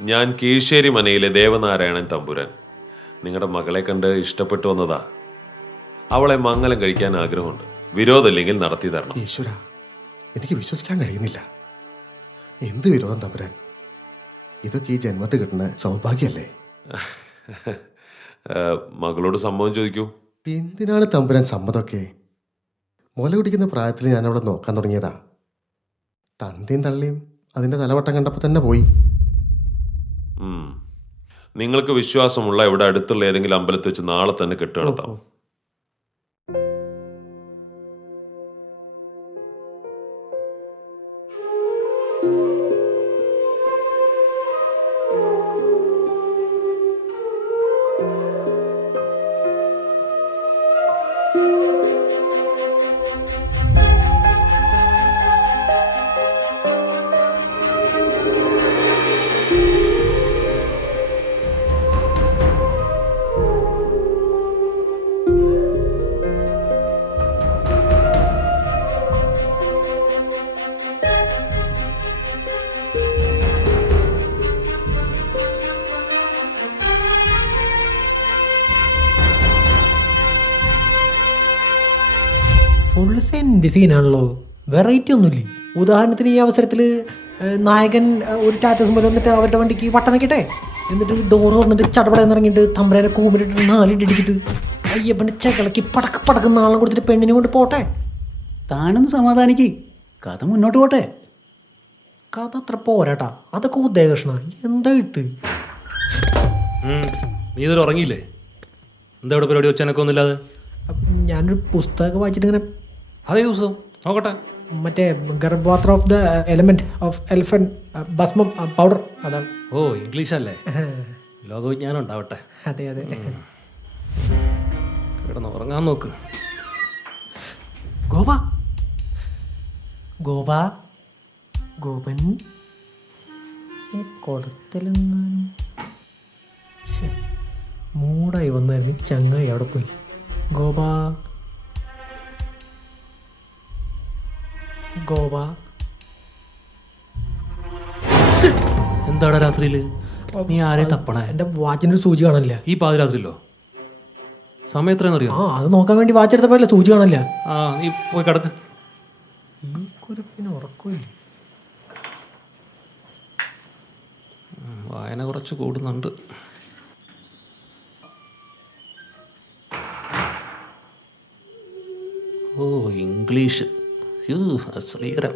ഞാൻ കീഴ്ശ്ശേരി മനയിലെ ദേവനാരായണൻ തമ്പുരാൻ. നിങ്ങളുടെ മകളെ കണ്ട് ഇഷ്ടപ്പെട്ടു വന്നതാ. അവളെ മംഗലം കഴിക്കാൻ ആഗ്രഹമുണ്ട്. വിരോധമില്ലെങ്കിൽ നടത്തി തരണം. ഈശ്വര, എനിക്ക് വിശ്വസിക്കാൻ കഴിയുന്നില്ല. എന്ത് വിരോധം തമ്പുരാൻ? ഇതൊക്കെ ഈ ജന്മത്ത് കിട്ടുന്ന സൗഭാഗ്യല്ലേ? മകളോട് സമ്മതം ചോദിക്കൂ. എന്തിനാണ് തമ്പുരാൻ സമ്മതമൊക്കെ? മുല കുടിക്കുന്ന പ്രായത്തിൽ ഞാൻ അവിടെ നോക്കാൻ തുടങ്ങിയതാ. തന്തയും തള്ളിയും അതിൻ്റെ തലവട്ടം കണ്ടപ്പോൾ തന്നെ പോയി. നിങ്ങൾക്ക് വിശ്വാസമുള്ള ഇവിടെ അടുത്തുള്ള ഏതെങ്കിലും അമ്പലത്തിൽ വെച്ച് നാളെ തന്നെ കെട്ട് നടത്താം. ഫുൾ സെൻറ്റ് സീനാണല്ലോ, വെറൈറ്റി ഒന്നുമില്ലേ? ഉദാഹരണത്തിന് ഈ അവസരത്തിൽ നായകൻ ഒരു ടാറ്റസ് പോലെ വന്നിട്ട് അവരുടെ വണ്ടിക്ക് വട്ടം വയ്ക്കട്ടെ, എന്നിട്ട് ഡോറ് തുറന്നിട്ട് ചടപടയെന്ന് ഇറങ്ങിയിട്ട് തമ്പരേനെ കൂമിട്ടിട്ട് 4 ഇടിച്ചിട്ട് അയ്യപ്പൻ്റെ ചെകളക്ക് പടക്ക് പടക്കുന്ന ആളെ കൊടുത്തിട്ട് പെണ്ണിനെ കൊണ്ട് പോട്ടെ. താനൊന്ന് സമാധാനിക്ക്, കഥ മുന്നോട്ട് പോട്ടെ. കഥ അത്ര പോരാട്ടാ, അതൊക്കെ ഉദയകൃഷ്ണ എന്താ എഴുത്ത്? നീ ഇതൊരു ഉറങ്ങിയില്ലേ? എന്താ ഇവിടെ പരിപാടി വെച്ചാനൊക്കെ ഒന്നുമില്ലാതെ? ഞാനൊരു പുസ്തകമൊക്കെ വായിച്ചിട്ട് ഇങ്ങനെ. അതേ ദിവസം നോക്കട്ടെ. മറ്റേ ഗർഭപാത്ര ഓഫ് ദ എലമെന്റ് ഓഫ് എൽഫൻ ഭസ്മം പൗഡർ, അതാണ്. ഓ, ഇംഗ്ലീഷ് അല്ലേ? ലോകവിജ്ഞാനം ഉണ്ടാവട്ടെ. അതെ അതെ. കിടന്ന് ഉറങ്ങാൻ നോക്ക്. ഗോപ ഗോപ ഗോപൻ കൊടുത്തലെങ്ങാനും മൂടായി വന്നായിരുന്നു. ചങ്ങായി അവിടെ പോയി. ഗോപ ഗോപ എന്താടാ രാത്രിയില് നീ ആരെ തപ്പണേ? എൻ്റെ വാച്ചിൻ്റെ ഒരു സൂചി കാണില്ല. ഈ പാതിരാത്രിയിലോ? സമയം എത്രയെന്നറിയോ? അത് നോക്കാൻ വേണ്ടി വാച്ച് എടുത്തപ്പോഴല്ലേ സൂചി കാണില്ല. നീ പോയി കിടക്ക്. ഈ കുരുപ്പിന് ഉറക്കമില്ല. വായന കുറച്ച് കൂടുന്നുണ്ട്. ഓ, ഇംഗ്ലീഷ്, അശ്ലീകരം.